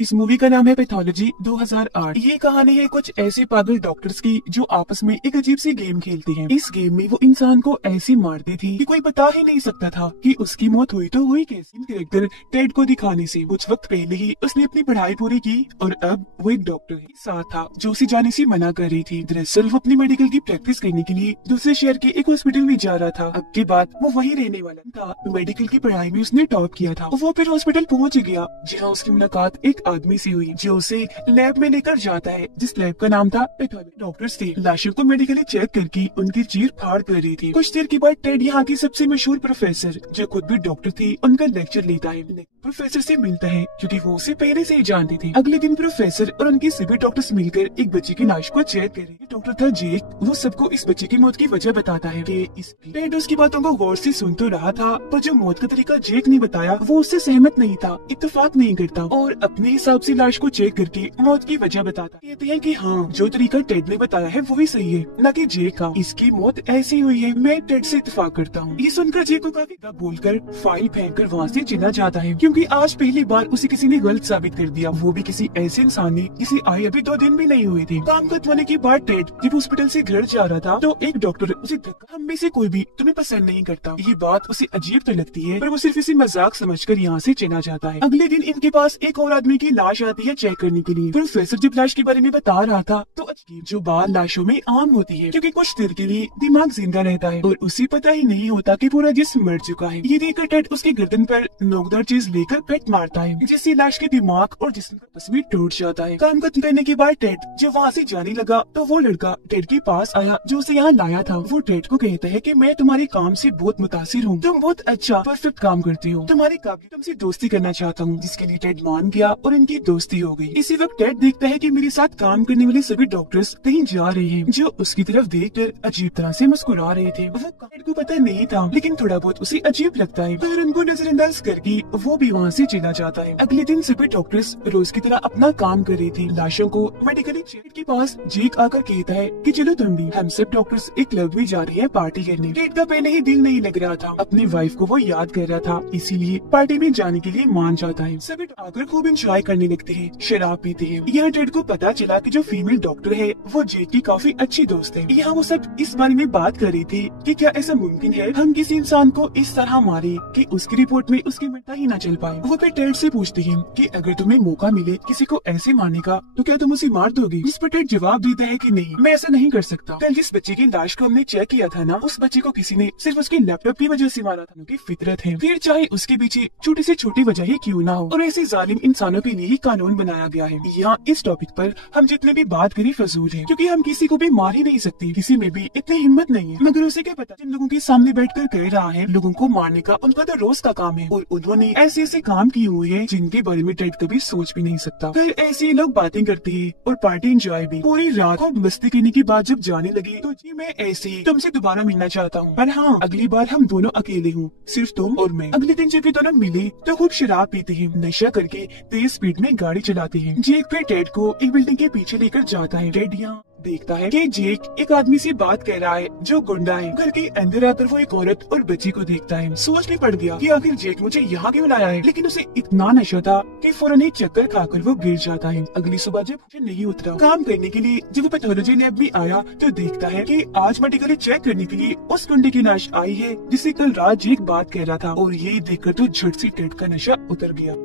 इस मूवी का नाम है पैथोलॉजी 2008। ये कहानी है कुछ ऐसे पागल डॉक्टर्स की जो आपस में एक अजीब सी गेम खेलते हैं। इस गेम में वो इंसान को ऐसी मारती थी कि कोई बता ही नहीं सकता था कि उसकी मौत हुई तो हुई कैसे। कैरेक्टर टेड को दिखाने से कुछ वक्त पहले ही उसने अपनी पढ़ाई पूरी की और अब वो एक डॉक्टर के साथ था जो उसे जाने से मना कर रही थी। दरअसल वो अपनी मेडिकल की प्रैक्टिस करने के लिए दूसरे शहर के एक हॉस्पिटल में जा रहा था। अब के बाद वो वहीं रहने वाला था। मेडिकल की पढ़ाई में उसने टॉप किया था। वो फिर हॉस्पिटल पहुंच गया जहाँ उसकी मुलाकात एक आदमी से हुई जो उसे लैब में लेकर जाता है जिस लैब का नाम था पैथोलॉजी। डॉक्टर्स थे लाशों को मेडिकली चेक करके उनकी चीर फाड़ कर रही थी। कुछ देर के बाद टेड यहाँ की सबसे मशहूर प्रोफेसर जो खुद भी डॉक्टर थी उनका लेक्चर लेता है। प्रोफेसर से मिलता है क्योंकि वो उसे पहले से ही जानती थी। अगले दिन प्रोफेसर और उनके सभी डॉक्टर्स मिलकर एक बच्चे की लाश को चेक करे। डॉक्टर था जेक। वो सबको इस बच्चे की मौत की वजह बताता है कि टेड उसकी बातों को गौर से सुन तो रहा था पर जो मौत का तरीका जेक ने बताया वो उससे सहमत नहीं था, इत्तेफाक नहीं करता और अपने हिसाब से लाश को चेक करके मौत की वजह बताता। कहते हैं कि हाँ जो तरीका टेड ने बताया है वो ही सही है न कि जेक का। इसकी मौत ऐसी हुई है, मैं टेड से इत्तेफाक करता हूँ। ये सुनकर जेक को काफी बोलकर फाइल फेंक कर वहाँ से चला जाता है क्योंकि आज पहली बार उसे किसी ने गलत साबित कर दिया, वो भी किसी ऐसे इंसान ने जिसे आए अभी 2 दिन भी नहीं हुए थे। काम खत्म होने के बाद टेड जब हॉस्पिटल से घर जा रहा था तो एक डॉक्टर उसे धक्का, हम में से कोई भी तुम्हें पसंद नहीं करता। ये बात उसे अजीब तो लगती है पर वो सिर्फ इसी मजाक समझकर यहाँ से चला जाता है। अगले दिन इनके पास एक और आदमी की लाश आती है चेक करने के लिए। प्रोफेसर जब लाश के बारे में बता रहा था तो अजीब जो बात लाशों में आम होती है क्योंकि कुछ देर के लिए दिमाग जिंदा रहता है और उसे पता ही नहीं होता कि पूरा जिस्म मर चुका है। ये देखकर टेड उसकी गर्दन पर नोकदार चीज लेकर पेट मारता है जिससे लाश के दिमाग और जिस्म का तस्वीर टूट जाता है। काम खत्म करने के बाद टेड जब वहाँ से जाने लगा तो वो लड़का टेड के पास आया जो उसे यहाँ लाया था। वो टेड को कहता है कि मैं तुम्हारे काम से बहुत मुतासिर हूँ, तुम बहुत अच्छा परफेक्ट काम करती हो, तुम्हारे काबिल, तुमसे दोस्ती करना चाहता हूँ। जिसके लिए टेड मान गया और इनकी दोस्ती हो गई। इसी वक्त टेड देखता है कि मेरे साथ काम करने वाले सभी डॉक्टर्स कहीं जा रहे हैं जो उसकी तरफ देखकर अजीब तरह से मुस्कुरा रहे थे। वो टेड को पता नहीं था लेकिन थोड़ा बहुत उसे अजीब लगता है फिर उनको नजरअंदाज करके वो भी वहाँ से चला जाता है। अगले दिन सभी डॉक्टर्स रोज की तरह अपना काम कर रही थी। लाशों को मेडिकली चेक के पास जेक आकर कहता है कि चलो तुम भी, हम सब डॉक्टर्स एक क्लब में जा रहे हैं पार्टी करने। टेड का पहले ही दिल नहीं लग रहा था, अपनी वाइफ को वो याद कर रहा था इसीलिए पार्टी में जाने के लिए मान जाता है। सभी आकर खूब एंजॉय करने लगते हैं, शराब पीते हैं। यहाँ टेड को पता चला कि जो फीमेल डॉक्टर है वो जेक की काफी अच्छी दोस्त है। यहाँ वो सब इस बारे में बात कर रही थी कि क्या ऐसा मुमकिन है हम किसी इंसान को इस तरह मारे कि उसकी रिपोर्ट में उसकी मिटा ही न चल पाए। वो फिर टेड से पूछती है कि अगर तुम्हें मौका मिले किसी को ऐसे मारने का तो क्या तुम उसे मार दोगे। जिस पर टेड जवाब देता है कि नहीं, मैं ऐसा नहीं कर सकता। कल जिस बच्चे की लाश को हमने चेक किया था ना, उस बच्चे को किसी ने सिर्फ उसके लैपटॉप की वजह से मारा था, उनकी फितरत है, फिर चाहे उसके पीछे छोटी से छोटी वजह ही क्यों ना हो। और ऐसे जालिम इंसानों के लिए ही कानून बनाया गया है। यहाँ इस टॉपिक पर हम जितने भी बात करें फजूल है क्योंकि हम किसी को भी मार ही नहीं सकते, किसी में भी इतनी हिम्मत नहीं है। मगर उसे क्या पता जिन लोगों के सामने बैठकर कह रहा है लोगों को मारने का उनका तो रोज का काम है और उन्होंने ऐसे ऐसे काम किए हुए हैं जिनके बारे में टेड कभी सोच भी नहीं सकता। फिर ऐसे लोग बातें करते हैं और पार्टी एंजॉय भी। पूरी रात को मस्ती करने के बाद जब जाने लगे तो जी मैं ऐसे ही तुमसे दोबारा मिलना चाहता हूँ पर हाँ अगली बार हम दोनों अकेले हूँ, सिर्फ तुम और मैं। अगले दिन जब ये दोनों मिले तो खूब शराब पीते हैं, नशा करके तेज स्पीड में गाड़ी चलाते हैं। जेक फिर टेड को एक बिल्डिंग के पीछे लेकर जाता है। टेड यहाँ देखता है कि जेक एक आदमी से बात कर रहा है जो गुंडा है। घर के अंदर आकर वो एक औरत और बच्ची को देखता है। सोच में पड़ गया कि आखिर जेक मुझे यहाँ क्यों लाया है, लेकिन उसे इतना नशा था कि फौरन एक चक्कर खाकर वो गिर जाता है। अगली सुबह जब मुझे नहीं उतरा काम करने के लिए जब वो पैथोलॉजी लैब में आया तो देखता है कि आज मेडिकली चेक करने के लिए उस गुंडे की लाश आई है जिससे कल रात जेक बात कर रहा था। और ये देखकर तो झट से टेड का नशा उतर गया।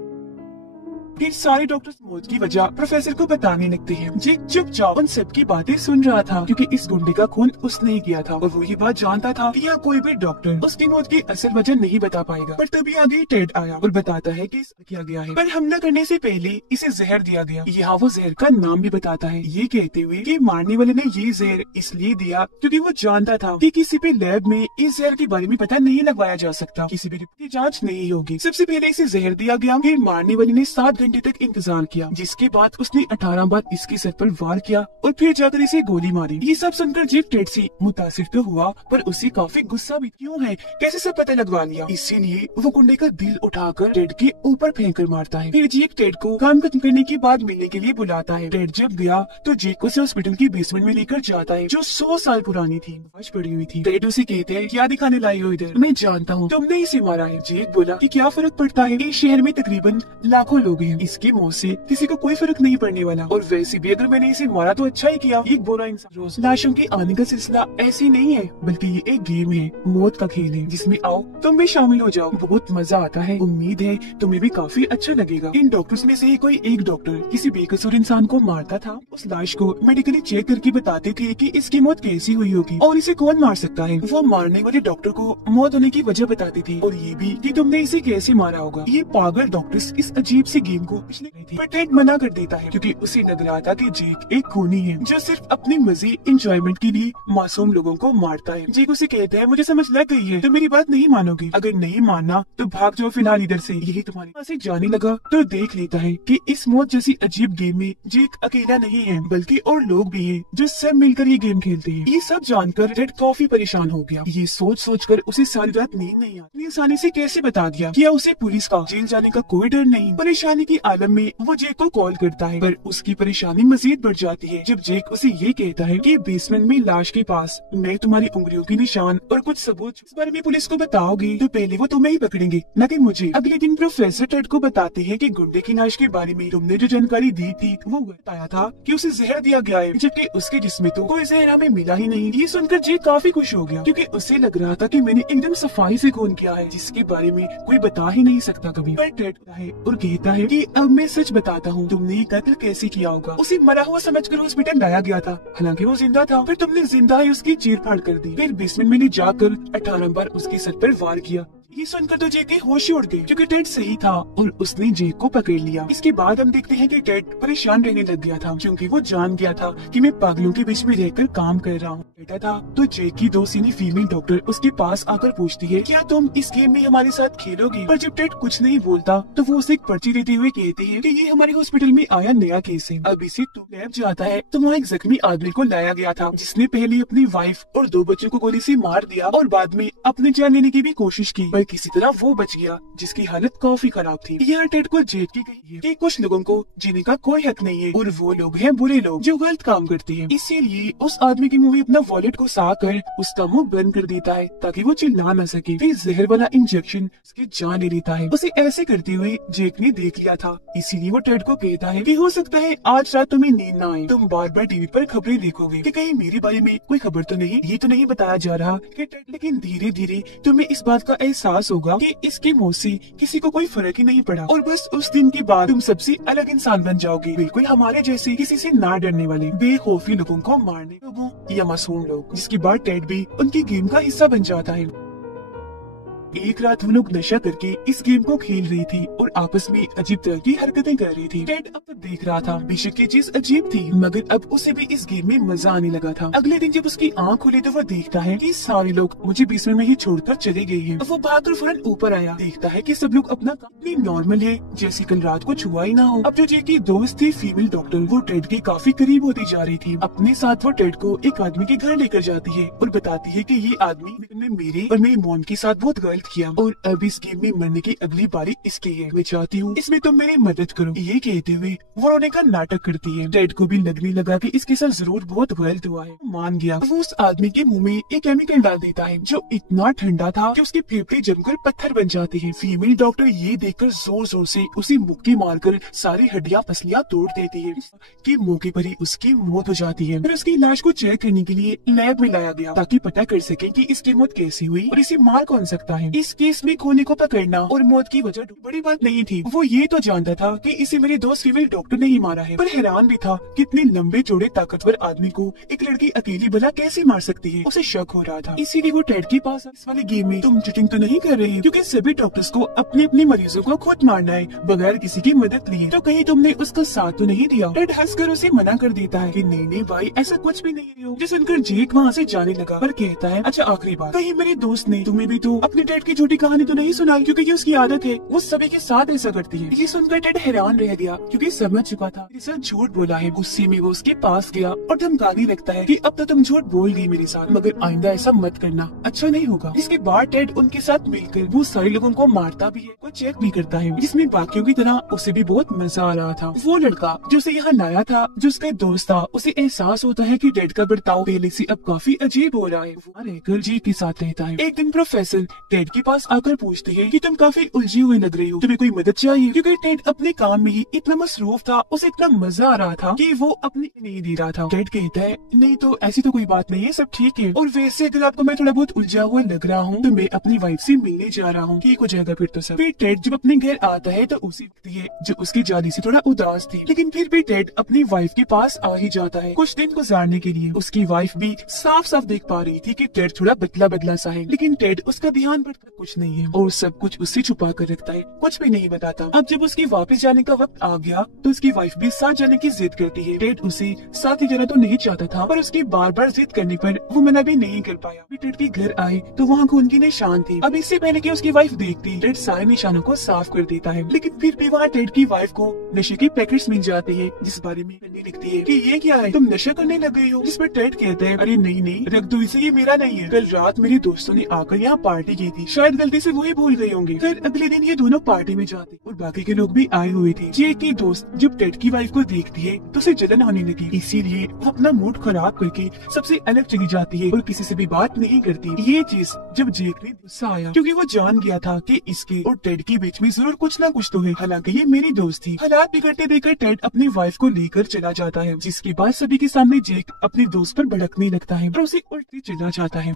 फिर सारे डॉक्टर्स मौत की वजह प्रोफेसर को बताने लगते हैं। जेक चुपचाप उन सब की बातें सुन रहा था क्योंकि इस गुंडे का खून उसने ही किया था और वो ये बात जानता था कि यहाँ कोई भी डॉक्टर उसकी मौत की असल वजह नहीं बता पाएगा। पर तभी आगे टेड आया और बताता है कि इसे किया गया है पर हमला करने से पहले इसे जहर दिया गया। यहाँ वो जहर का नाम भी बताता है, ये कहते हुए कि मारने वाले ने ये जहर इसलिए दिया क्योंकि वो जानता था कि किसी भी लैब में इस जहर के बारे में पता नहीं लगवाया जा सकता, किसी भी रिपोर्ट की जाँच नहीं होगी। सबसे पहले इसे जहर दिया गया। फिर मारने वाले ने 7 घंटे तक इंतजार किया जिसके बाद उसने 18 बार इसके सर पर वार किया और फिर जाकर इसे गोली मारी। ये सब सुनकर जेक टेड से मुतासिर तो हुआ पर उसे काफी गुस्सा भी क्यों है, कैसे सब पता लगवा लिया। इसीलिए वो गुंडे का दिल उठाकर टेड के ऊपर फेंक कर मारता है। फिर जेक टेड को काम खत्म करने के बाद मिलने के लिए बुलाता है। टेड जब गया तो जेक उसे हॉस्पिटल की बेसमेंट में लेकर जाता है जो 100 साल पुरानी थी, बच पड़ी हुई थी। टेड उसे कहते हैं क्या दिखाने लाई हो इधर, मैं जानता हूँ तुमने इसे मारा है। जेक बोला कि क्या फर्क पड़ता है, इस शहर में तकरीबन लाखों लोग हैं, है। इसकी मौत से किसी को कोई फर्क नहीं पड़ने वाला, और वैसे भी अगर मैंने इसे मारा तो अच्छा ही किया। ये बुरा इंसान। रोज लाशों के आने का सिलसिला ऐसी नहीं है, बल्कि ये एक गेम है, मौत का खेल है, जिसमें आओ तुम भी शामिल हो जाओ। बहुत मजा आता है। उम्मीद है तुम्हें भी काफी अच्छा लगेगा। इन डॉक्टर्स में से कोई एक डॉक्टर किसी बेकसूर इंसान को मारता था। उस लाश को मेडिकली चेक करके बताते थे कि इसकी मौत कैसी हुई होगी और इसे कौन मार सकता है। वो मारने वाले डॉक्टर को मौत होने की वजह बताते थे, और ये भी कि तुमने इसे कैसे मारा होगा। ये पागल डॉक्टर्स इस अजीब सी गेम को पिछले थे, पर टेड मना कर देता है क्योंकि उसे लग रहा था कि जेक एक खूनी है जो सिर्फ अपनी मजे एंजॉयमेंट के लिए मासूम लोगों को मारता है। जेक उसे कहता है, मुझे समझ लग गई है, तो मेरी बात नहीं मानोगी। अगर नहीं मानना तो भाग जाओ फिलहाल इधर से। यही तुम्हारे पास से जाने लगा तो देख लेता है कि इस मौत जैसी अजीब गेम में जेक अकेला नहीं है, बल्कि और लोग भी हैं जो सब मिलकर ये गेम खेलते हैं। ये सब जानकर टेड काफी परेशान हो गया। ये सोच कर उसे सारी रात नींद नहीं आती। इतनी आसानी से कैसे बता दिया? क्या उसे पुलिस का जेल जाने का कोई डर नहीं? परेशानी की आलम में वो जेक को कॉल करता है, पर उसकी परेशानी मजीद बढ़ जाती है जब जेक उसे ये कहता है कि बेसमेंट में लाश के पास मैं तुम्हारी उंगलियों के निशान और कुछ सबूत इस बारे में पुलिस को बताओगे तो पहले वो तुम्हें ही पकड़ेंगे, न कि मुझे। अगले दिन प्रोफेसर टेड को बताते हैं कि गुंडे की लाश के बारे में तुमने जो जानकारी दी थी वो बताया था कि उसे जहर दिया गया है, जबकि उसके जिस्म तो कोई जहर हमें मिला ही नहीं। ये सुनकर जेक काफी खुश हो गया क्योंकि उसे लग रहा था कि मैंने एकदम सफाई से खून किया है, जिसके बारे में कोई बता ही नहीं सकता कभी। पर टेड है और कहता है कि अब मैं सच बताता हूँ, तुमने ये कत्ल कैसे किया होगा। उसे मरा हुआ समझकर हॉस्पिटल लाया गया था, हालांकि वो जिंदा था। फिर तुमने जिंदा ही उसकी चीर फाड़ कर दी। फिर बेसमेंट में ले जाकर 18 बार उसके सर पर वार किया। ये सुनकर तो जेक के होश ही उड़ गए क्योंकि टेड सही था और उसने जेक को पकड़ लिया। इसके बाद हम देखते हैं कि टेड परेशान रहने लग गया था क्योंकि वो जान गया था कि मैं पागलों के बीच में रहकर काम कर रहा हूँ। बेटा था तो जेक की दो सीनी फीमेल डॉक्टर उसके पास आकर पूछती है, क्या तुम इस गेम में हमारे साथ खेलोगी? पर जब टेड कुछ नहीं बोलता तो वो उसे एक पर्ची देते हुए कहते हैं कि ये हमारे हॉस्पिटल में आया नया केस है। अब इसे तू लैब जाता है तो वहाँ एक जख्मी आदमी को लाया गया था जिसने पहले अपनी वाइफ और 2 बच्चों को गोली से मार दिया और बाद में अपनी जान लेने की भी कोशिश की, पर किसी तरह वो बच गया जिसकी हालत काफी खराब थी। यहाँ टेड को जेक की गई है कि कुछ लोगों को जीने का कोई हक नहीं है और वो लोग हैं बुरे लोग जो गलत काम करते हैं। इसीलिए उस आदमी के मुंह में अपना वॉलेट को सा कर उसका मुंह बंद कर देता है ताकि वो चिल्ला न सके। फिर जहर वाला इंजेक्शन उसकी जान ले लेता है। उसे ऐसे करते हुए जेक ने देख लिया था, इसीलिए वो टेड को कहता है कि हो सकता है आज रात तुम्हें नींद न आए, तुम बार बार टीवी पर खबरें देखोगे कि कहीं मेरे बारे में कोई खबर तो नहीं। ये तो नहीं बताया जा रहा कि टेड, लेकिन धीरे धीरे तुम्हें इस बात का एहसास होगा कि इसकी मौत से किसी को कोई फर्क ही नहीं पड़ा और बस उस दिन के बाद तुम सबसे अलग इंसान बन जाओगे, बिल्कुल हमारे जैसे किसी से ना डरने वाले बेखौफी लोगों को मारने लोगों या मासूम लोग। जिसके बाद टेड भी उनकी गेम का हिस्सा बन जाता है। एक रात वो लोग नशा करके इस गेम को खेल रही थी और आपस में अजीब तरह की हरकतें कर रही थी। टेड अब तक देख रहा था, बेशक ये चीज अजीब थी मगर अब उसे भी इस गेम में मजा आने लगा था। अगले दिन जब उसकी आंख खुली तो वो देखता है कि सारे लोग मुझे बेसमेंट में ही छोड़कर चले गए हैं। वो भागकर फौरन ऊपर आया, देखता है कि सब लोग अपना काम नॉर्मल है जैसे कल रात को छुआ ही ना हो। अब जो जेक की दोस्त थी फीमेल डॉक्टर, वो टेड के काफी करीब होती जा रही थी। अपने साथ वो टेड को एक आदमी के घर लेकर जाती है और बताती है कि ये आदमी ने मेरे और मेरी मॉम के साथ बहुत गलत किया और अब इस गेम में मरने की अगली बारी इसकी है। मैं चाहती हूँ इसमें तुम मेरी मदद करो। ये कहते हुए वो रोने का नाटक करती है। टेड को भी लगने लगा कि इसके साथ जरूर बहुत गलत हुआ है। मान गया। वो उस आदमी के मुंह में एक केमिकल डाल देता है जो इतना ठंडा था कि उसके फेफड़े जमकर पत्थर बन जाते हैं। फीमेल डॉक्टर ये देखकर जोर जोर से उसे मुक्की मारकर सारी हड्डियां पसलियां तोड़ देती है कि मौके पर ही उसकी मौत हो जाती है। फिर उसकी लाश को चेक करने के लिए लैब में लाया गया ताकि पता कर सके कि इसकी मौत कैसी हुई और इसे मार कौन सकता है। इस केस में खूनी को पकड़ना और मौत की वजह बड़ी बात नहीं थी। वो ये तो जानता था कि इसे मेरे दोस्त फीमेल डॉक्टर ने ही मारा है, पर हैरान भी था कि इतने लंबे चौड़े ताकतवर आदमी को एक लड़की अकेली भला कैसे मार सकती है। उसे शक हो रहा था, इसीलिए वो टेड के पास इस वाले गेम में तुम चीटिंग तो नहीं कर रहे क्योंकि सभी डॉक्टर्स को अपने अपने मरीजों को खुद मारना है बगैर किसी की मदद लिए, तो कहीं तुमने उसका साथ तो नहीं दिया। टेड हंसकर उसे मना कर देता है कि नहीं नहीं भाई ऐसा कुछ भी नहीं है। जो सुनकर जेक वहाँ से जाने लगा पर कहता है, अच्छा आखिरी बात, कहीं मेरे दोस्त ने तुम्हें भी तो अपने टेड की झूठी कहानी तो नहीं सुनाई क्योंकि ये उसकी आदत है, वो सभी के साथ ऐसा करती है। ये सुनकर टेड हैरान रह गया क्योंकि समझ चुका था मेरे साथ झूठ बोला है। गुस्से में वो उसके पास गया और धमकाने लगता है कि अब तो तुम झूठ बोल गई मेरे साथ, मगर आइंदा ऐसा मत करना, अच्छा नहीं होगा। इसके बाद टेड उनके साथ मिलकर वो सारे लोगों को मारता भी है और चेक भी करता है, जिसमें बाकियों की तरह उसे भी बहुत मजा आ रहा था। वो लड़का जो उसे यहाँ लाया था, जो उसका दोस्त था, उसे एहसास होता है कि टेड का बर्ताव पहले से अब काफी अजीब हो रहा है। वो रहकर जी के साथ रहता है। एक दिन प्रोफेसर टेड टेड के पास आकर पूछते हैं कि तुम काफी उलझी हुई लग रही हो, तुम्हें कोई मदद चाहिए? क्योंकि टेड अपने काम में ही इतना मसरूफ था, उसे इतना मजा आ रहा था कि वो अपनी नहीं दे रहा था। टेड कहता है नहीं तो ऐसी तो कोई बात नहीं है, सब ठीक है। और वैसे अगर आपको मैं थोड़ा बहुत उलझा हुआ लग रहा हूँ तो मैं अपनी वाइफ से मिलने जा रहा हूँ। ठीक हो जाएगा फिर तो सब। फिर टेड जब अपने घर आता है तो उसी व्यक्ति है जो उसकी जाने से थोड़ा उदास थी, लेकिन फिर भी टेड अपनी वाइफ के पास आ ही जाता है कुछ दिन गुजारने के लिए। उसकी वाइफ भी साफ साफ देख पा रही थी कि टेड थोड़ा बदला बदला सा है, लेकिन टेड उसका ध्यान भटका कुछ नहीं है और सब कुछ उससे छुपा कर रखता है, कुछ भी नहीं बताता। अब जब उसकी वापस जाने का वक्त आ गया तो उसकी वाइफ भी साथ जाने की जिद करती है। टेड उसे साथ ही जाना तो नहीं चाहता था, पर उसकी बार बार जिद करने पर वो मना भी नहीं कर पाया। टेड के घर आए तो वहाँ खून के निशान थे। अब इससे पहले कि उसकी वाइफ देखती, टेड सारे निशानों को साफ कर देता है, लेकिन फिर भी वहाँ टेड की वाइफ को नशे के पैकेट्स मिल जाते हैं, जिस बारे में लिखती है कि ये क्या है, तुम नशा करने लग गई हो। जिस पर टेड कहते हैं अरे नहीं नहीं रख दो इसे, ये मेरा नहीं है। कल रात मेरे दोस्तों ने आकर यहाँ पार्टी की थी, शायद गलती से वही भूल गए होंगे। फिर अगले दिन ये दोनों पार्टी में जाते और बाकी के लोग भी आए हुए थे। जेक की दोस्त जब टेड की वाइफ को देखती है तो उसे जलन होने लगी, इसीलिए वो अपना मूड खराब करके सबसे अलग चली जाती है और किसी से भी बात नहीं करती। ये चीज जब जेक ने गुस्सा आया, क्योंकि वो जान गया था कि इसके और टेड के बीच में जरूर कुछ ना कुछ तो है, हालांकि ये मेरी दोस्त थी। हालात बिगड़ते देखकर टेड अपनी वाइफ को लेकर चला जाता है, जिसके बाद सभी के सामने जेक अपनी दोस्त पर भड़कने लगता है और उसे उल्टी चिढ़ना चाहता है।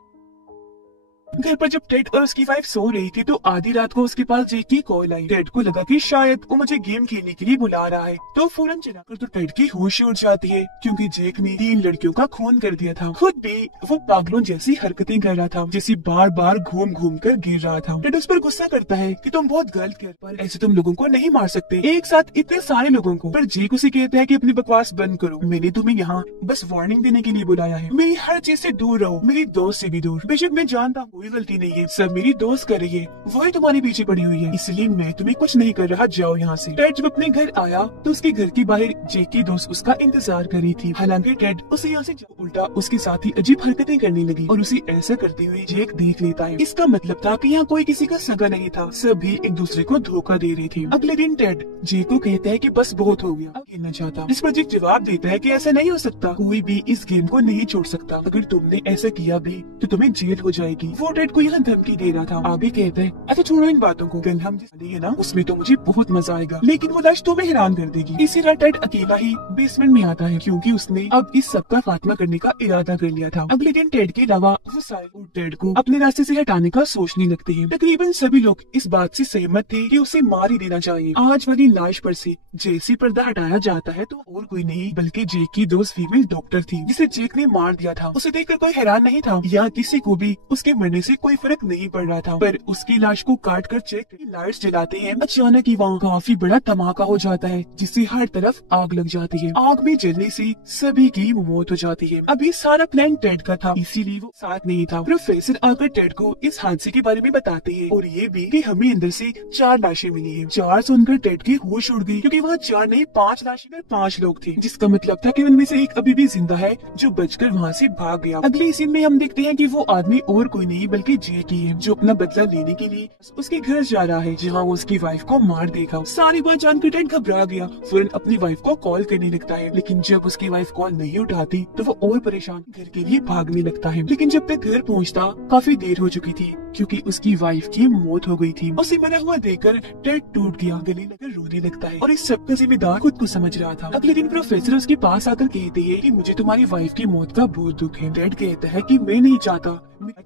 घर पर जब टेड और उसकी वाइफ सो रही थी तो आधी रात को उसके पास जेक की कॉल आई। टेड को लगा कि शायद वो मुझे गेम खेलने के लिए बुला रहा है, तो फौरन चलाकर तो टेड की होश उड़ जाती है, क्योंकि जेक ने 3 लड़कियों का खून कर दिया था। खुद भी वो पागलों जैसी हरकतें कर रहा था, जैसे बार बार घूम घूम कर गिर रहा था। टेड उस पर गुस्सा करता है कि तुम बहुत गलत कर, पर ऐसे तुम लोगों को नहीं मार सकते एक साथ इतने सारे लोगों को। पर जेक उसे कहता है कि अपनी बकवास बंद करो, मैंने तुम्हें यहाँ बस वार्निंग देने के लिए बुलाया है। मेरी हर चीज से दूर रहो, मेरी दोस्त से भी दूर। बेशक मैं जानता हूँ कोई गलती नहीं है, सब मेरी दोस्त कर रही है, वही तुम्हारे पीछे पड़ी हुई है, इसलिए मैं तुम्हें कुछ नहीं कर रहा, जाओ यहाँ से। टेड जब अपने घर आया तो उसके घर के बाहर जेक की दोस्त उसका इंतजार कर रही थी। हालांकि टेड उसे यहाँ से उल्टा उसके साथ ही अजीब हरकतें करने लगी और उसे ऐसा करते हुए जेक देख लेता है। इसका मतलब था कि यहाँ कोई किसी का सगा नहीं था, सभी एक दूसरे को धोखा दे रहे थे। अगले दिन टेड जेक को कहता है कि बस बहुत हो गया, अब खेलना चाहता। इस पर जेक जवाब देता है कि ऐसा नहीं हो सकता, कोई भी इस गेम को नहीं छोड़ सकता, अगर तुमने ऐसा किया भी तो तुम्हें जेल हो जाएगी। वो टेड को यहाँ धमकी दे रहा था। आगे कहते हैं अच्छा छोड़ो इन बातों को, कल हम जिस है ना उसमें तो मुझे बहुत मजा आएगा, लेकिन वो लाश तुम्हें हैरान कर देगी। इसी तरह टेड अकेला ही बेसमेंट में आता है, क्योंकि उसने अब इस सब का खात्मा करने का इरादा कर लिया था। अगले दिन टेड के अलावा वो सारे टेड को अपने रास्ते से हटाने का सोचने लगते हैं। तकरीबन सभी लोग इस बात से सहमत थे कि उसे मार ही देना चाहिए। आज वाली लाश पर से जैसे पर्दा हटाया जाता है तो और कोई नहीं बल्कि जेक की दोस्त फीमेल डॉक्टर थी, जिसे जेक ने मार दिया था। उसे देखकर कोई हैरान नहीं था या किसी को भी उसके मरने से कोई फर्क नहीं पड़ रहा था, पर उसकी लाश को काट कर चेक लाइट्स जलाते हैं। अचानक ही वहाँ काफी बड़ा धमाका हो जाता है, जिससे हर तरफ आग लग जाती है। आग में जलने से सभी की मौत हो जाती है। अभी सारा प्लान टेड का था, इसीलिए वो साथ नहीं था। प्रोफेसर आकर टेड को इस हादसे के बारे में बताते हैं और ये भी कि हमें अंदर से 4 लाशें मिली है। 4 सुनकर टेड की होश उड़ गई, क्योंकि वहाँ 4 नहीं 5 लाशें में 5 लोग थे, जिसका मतलब था कि उनमें से एक अभी भी जिंदा है जो बचकर वहाँ से भाग गया। अगले सीन में हम देखते हैं कि वो आदमी और कोई नहीं बल्कि जेक ही है, जो अपना बदला लेने के लिए उसके घर जा रहा है, जहाँ वो उसकी वाइफ को मार देगा। सारी बात जानकर टेड घबरा गया, फौरन अपनी वाइफ को कॉल करने लगता है, लेकिन जब उसकी वाइफ कॉल नहीं उठाती तो वो और परेशान घर के लिए भागने लगता है। लेकिन जब तक घर पहुँचता काफी देर हो चुकी थी, क्योंकि उसकी वाइफ की मौत हो गई थी। उसे मरा हुआ देखकर टेड टूट गया, गले लगकर रोने लगता है और इस सब का जिम्मेदार खुद को समझ रहा था। अगले दिन प्रोफेसर उसके पास आकर कहते हैं कि मुझे तुम्हारी वाइफ की मौत का बहुत दुख है। टेड कहता है कि मैं नहीं चाहता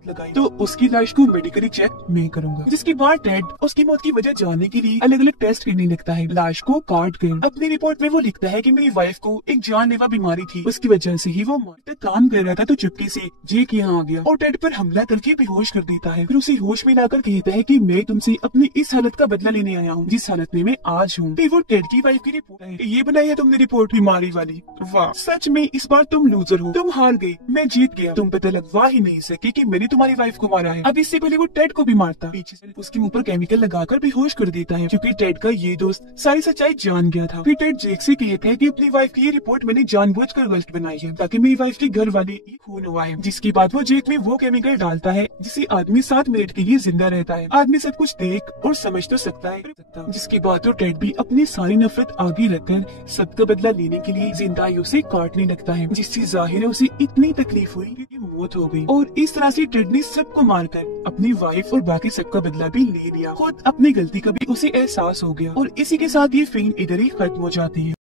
लगाई तो उसकी लाश को मेडिकली चेक मैं करूंगा। जिसके बाद टेड उसकी मौत की वजह जानने के लिए अलग अलग टेस्ट करने लगता है। लाश को काट कर अपनी रिपोर्ट में वो लिखता है कि मेरी वाइफ को एक जानलेवा बीमारी थी, उसकी वजह से ही वो तक काम कर रहा था, तो चुपके से जेक यहाँ आ गया और टेड पर हमला करके बेहोश कर देता है। फिर उसे होश में लाकर कहता है कि मैं तुमसे अपनी इस हालत का बदला लेने आया हूँ, जिस हालत में मैं आज हूँ। वो टेड की वाइफ की रिपोर्ट है, ये बनाई है तुमने रिपोर्ट बीमारी वाली। वाह, सच में इस बार तुम लूजर हो, तुम हार गए, मैं जीत गया। तुम पता लगवा ही नहीं सके कि मैंने तुम्हारी वाइफ को मारा है। अब इससे पहले वो टेड को भी मारता, पीछे से उसके मुंह पर केमिकल लगाकर बेहोश कर देता है, क्योंकि टेड का ये दोस्त सारी सच्चाई जान गया था। फिर टेड जेक से कहता है कि अपनी वाइफ की ये रिपोर्ट मैंने जानबूझकर गलत बनाई है, ताकि मेरी वाइफ के घर वाले खून हुआ है। जिसके बाद वो जेक में वो केमिकल डालता है जिससे आदमी 7 मिनट के लिए जिंदा रहता है। आदमी सब कुछ देख और समझ तो सकता है, जिसके बाद तो टेड भी अपनी सारी नफरत आगे रखकर सबका बदला लेने के लिए जिंदाइयों से काटने लगता है, जिससे जाहिर है उसे इतनी तकलीफ हुई कि मौत हो गई। और इस तरह से टेड ने सब सबको मारकर अपनी वाइफ और बाकी सबका बदला भी ले लिया। खुद अपनी गलती का भी उसे एहसास हो गया और इसी के साथ ये फिल्म इधर ही खत्म हो जाती है।